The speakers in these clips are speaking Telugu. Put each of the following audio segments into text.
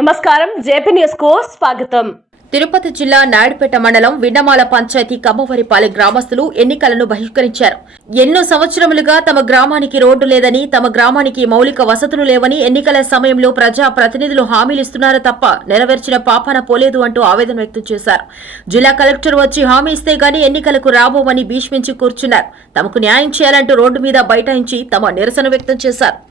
నమస్కారం జేపీ న్యూస్కు స్వాగతం. తిరుపతి జిల్లా నాయుడుపేట మండలం విన్నమాల పంచాయతీ కమ్మవరిపాలె గ్రామస్తులు ఎన్నికలను బహిష్కరించారు. ఎన్నో సంవత్సరములుగా తమ గ్రామానికి రోడ్డు లేదని తమ గ్రామానికి మౌలిక వసతులు లేవని ఎన్నికల సమయంలో ప్రజా ప్రతినిధులు హామీలిస్తున్నారు తప్ప నెరవేర్చిన పాపాన పోలేదు అంటూ ఆవేదన వ్యక్తం చేశారు. జిల్లా కలెక్టర్ వచ్చి హామీ ఇస్తే గానీ ఎన్నికలకు రాబోమని భీష్మించి కూర్చున్నారు. తమకు న్యాయం చేయాలంటూ రోడ్డు మీద బైఠాయించి తమ నిరసన వ్యక్తం చేశారు.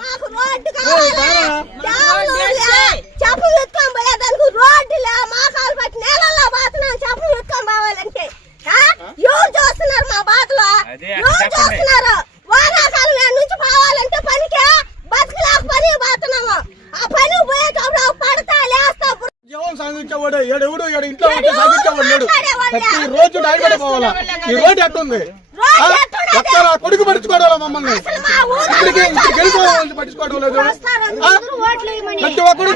మాకు రోడ్డు కావాలి చెప్పులు ఎత్తుకొని పోయేదానికి రోడ్డు లే మాకాలు పట్టి ప్రతి రోజు డైవర్ట్ పోవాలా ఈ రోడ్డు ఎట్టుంది ఆ? ఒక్క నా కొడుకు పట్టించుకోవడం మమ్మల్ని ఇక్కడికి ఇక్కడికి వెళ్ళిపోవాలి పట్టించుకోవడం లేదు? ప్రతి ఒక్కరు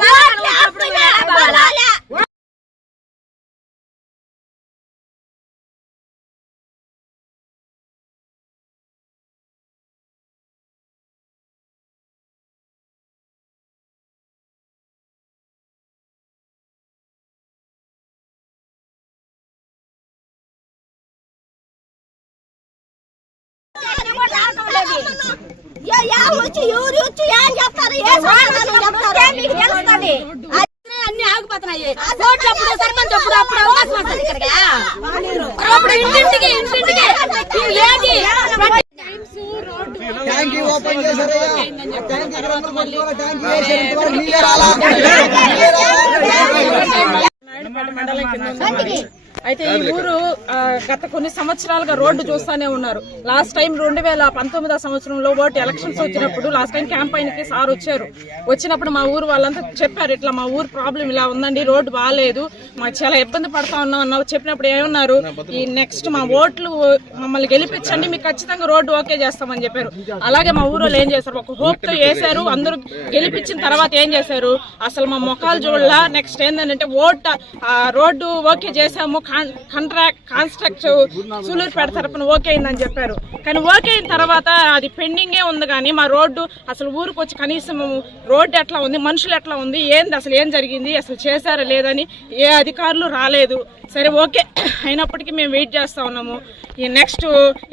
నా కొడుకు పట్టించుకోవాలి వచ్చి ఎవరు వచ్చి ఏం చెప్తారు? ఏ మీకు తెలుస్తుంది? అన్ని ఆగిపోతున్నాయి. ఓట్లు అప్పుడు సర్పంచ్ అప్పుడు అప్పుడు అవకాశం వస్తుంది ఇక్కడికి. అప్పుడు ఇంటింటికి ఇంటింటికి. ఏది? ట్యాంక్ ఓపెన్ చేశారు ట్యాంక్ ట్యాంక్ వేసారు ఇంతవరకు నీళ్ళే రాలా? అయితే ఈ ఊరు గత కొన్ని సంవత్సరాలుగా రోడ్డు చూస్తానే ఉన్నారు. లాస్ట్ టైం రెండు వేల పంతొమ్మిదో సంవత్సరంలో ఓటు ఎలక్షన్స్ వచ్చినప్పుడు లాస్ట్ టైం క్యాంపైన్కి సార్ వచ్చారు. వచ్చినప్పుడు మా ఊరు వాళ్ళంతా చెప్పారు ఇట్లా మా ఊరు ప్రాబ్లం ఇలా ఉందండి రోడ్డు బాగాలేదు మాకు చాలా ఇబ్బంది పడతా ఉన్నాం అన్నావు చెప్పినప్పుడు ఏమన్నారు? ఈ నెక్స్ట్ మా ఓట్లు మమ్మల్ని గెలిపించండి మీకు ఖచ్చితంగా రోడ్డు ఓకే చేస్తామని చెప్పారు. అలాగే మా ఊరు ఏం చేశారు? ఒక హోప్తో వేశారు అందరూ గెలిపించిన తర్వాత ఏం చేశారు? అసలు మా మొఖాలు చూడలా. నెక్స్ట్ ఏంటంటే ఓట్ ఆ రోడ్డు ఓకే చేసాము కాంట్రాక్ట్ కాన్స్ట్రక్ట్ సూలూరుపేట తరపున ఓకే అయిందని చెప్పారు. కానీ ఓకే అయిన తర్వాత అది పెండింగే ఉంది కానీ మా రోడ్డు అసలు ఊరికి వచ్చి కనీసం రోడ్డు ఎట్లా ఉంది మనుషులు ఎట్లా ఉంది ఏంది అసలు ఏం జరిగింది అసలు చేశారా లేదని ఏ అధికారులు రాలేదు. సరే ఓకే. అయినప్పటికీ మేము వెయిట్ చేస్తా ఉన్నాము. ఈ నెక్స్ట్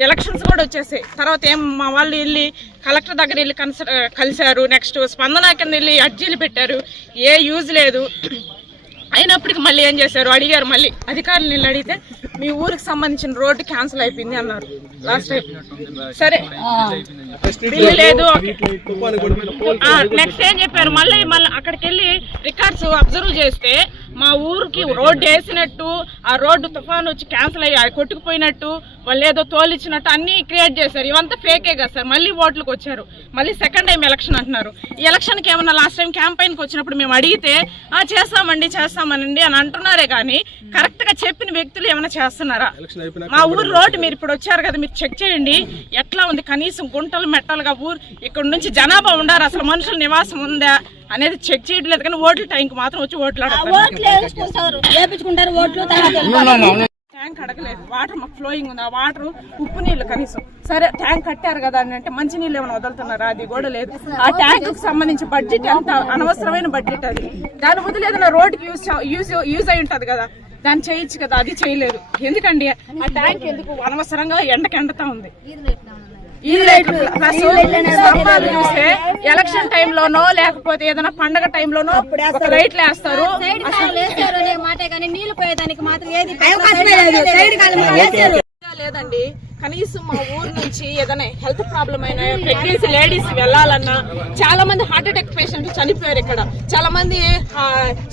ఎలక్షన్స్ కూడా వచ్చేసాయి. తర్వాత ఏం మా వాళ్ళు వెళ్ళి కలెక్టర్ దగ్గర వెళ్ళి కన్స కలిశారు. నెక్స్ట్ స్పందన కింద వెళ్ళి అర్జీలు పెట్టారు. ఏ యూజ్ లేదు. అయినప్పటికీ మళ్ళీ ఏం చేశారు? అడిగారు మళ్ళీ. అధికారులు నిన్ను అడిగితే మీ ఊరికి సంబంధించిన రోడ్డు క్యాన్సిల్ అయిపోయింది అన్నారు. లాస్ట్ టైం సరే. బిల్లు లేదు. నెక్స్ట్ ఏం చెప్పారు? మళ్ళీ మళ్ళీ అక్కడికి వెళ్ళి రికార్డ్స్ అబ్జర్వ్ చేస్తే మా ఊరికి రోడ్డు వేసినట్టు ఆ రోడ్డు తుఫాన్ వచ్చి క్యాన్సిల్ అయ్యి కొట్టుకుపోయినట్టు వాళ్ళు ఏదో తోలిచ్చినట్టు అన్ని క్రియేట్ చేశారు. ఇవంతా ఫేకే కదా సార్. మళ్ళీ ఓట్లకు వచ్చారు. మళ్ళీ సెకండ్ టైం ఎలక్షన్ అంటున్నారు. ఈ ఎలక్షన్కి ఏమన్నా లాస్ట్ టైం క్యాంపైన్కి వచ్చినప్పుడు మేము అడిగితే ఆ చేస్తామండి చేస్తామనండి అని అంటున్నారే కానీ కరెక్ట్గా చెప్పిన వ్యక్తులు ఏమైనా చేస్తున్నారా? మా ఊరు రోడ్డు మీరు ఇప్పుడు వచ్చారు కదా మీరు చెక్ చేయండి. ఎట్లా ఉంది? కనీసం గుంటలు మెట్టలుగా ఊరు ఇక్కడ నుంచి జనాభా ఉండారు అసలు మనుషుల నివాసం ఉందా? అనేది చెక్ చేయట్లేదు కానీ ఓట్ల టైంకి మాత్రం వచ్చి ఓట్లు. ఓట్లు ట్యాంక్ అడగలేదు. వాటర్ మాకు ఫ్లోయింగ్ ఉంది. ఆ వాటర్ ఉప్పు నీళ్ళు కనీసం. సరే ట్యాంక్ కట్టారు కదా అని అంటే మంచి నీళ్ళు ఏమైనా వదులుతున్నారా? అది కూడా లేదు. ఆ ట్యాంక్కు సంబంధించి బడ్జెట్ ఎంత? అనవసరమైన బడ్జెట్ అది. దాని బదులు ఏదైనా రోడ్డుకి యూజ్ యూజ్ యూజ్ అయి ఉంటది కదా. దాన్ని చేయొచ్చు కదా. అది చేయలేదు. ఎందుకండి? ఆ ట్యాంక్ ఎందుకు? అనవసరంగా ఎండకి ఎండతా ఉంది. ఈ లైట్లు ప్లస్ స్తంభాలు చూస్తే ఎలక్షన్ టైంలోనో లేకపోతే ఏదైనా పండగ టైంలోనో లైట్లు వేస్తారు. మాటే కానీ నీళ్ళు పోయేదానికి మాత్రం ఏది లేదండి. కనీసం మా ఊరు నుంచి ఏదైనా హెల్త్ ప్రాబ్లం అయినా ప్రెగ్నెన్సీ లేడీస్ వెళ్ళాలన్నా చాలా మంది హార్ట్ అటాక్ పేషెంట్లు చనిపోయారు ఇక్కడ. చాలా మంది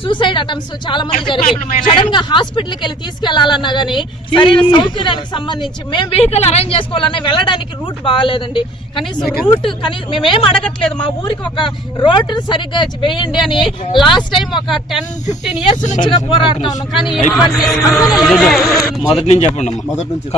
సూసైడ్ అటెంప్ట్స్ చాలా మంది జరిగాయి సడన్గా హాస్పిటల్కి వెళ్ళి తీసుకెళ్ళాలన్నా గానీ సరైన సౌకర్యానికి సంబంధించి మేము వెహికల్ అరేంజ్ చేసుకోవాలన్నా వెళ్ళడానికి రూట్ బాగాలేదండి. కనీసం రూట్ కనీ మేమేం అడగట్లేదు. మా ఊరికి ఒక రోడ్డు సరిగ్గా వేయండి అని లాస్ట్ టైం ఒక టెన్ ఫిఫ్టీన్ ఇయర్స్ నుంచి పోరాడుతా ఉన్నాం. కానీ. మొదటి నుంచి చెప్పండి అమ్మా మొదటి నుంచి